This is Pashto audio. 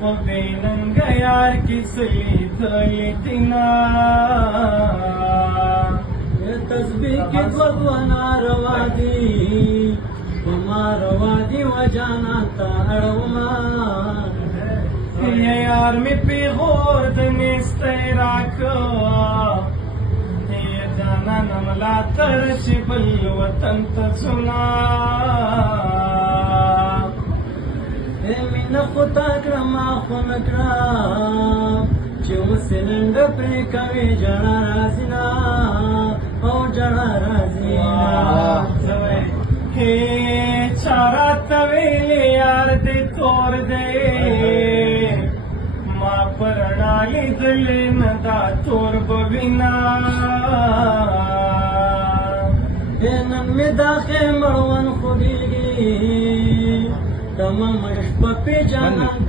په بیننګ یار کې سلیدلې دینا تسبیح کې دوه ناروا دي وما روا دي وجانا ته اړوما یار می پیغور د نسته راکو جانا نملا تر چې بل وطن ته سنا مینه خو تا کړم خو نه کړم چې اوس نن پرې کوي جړا راځي نه او جړا راځي हे चारा तवेले यार दे तोर दे माँ परणाली दले नदा तोर बविना نن می داخه مړون خوږیږي تمام شپه په جانان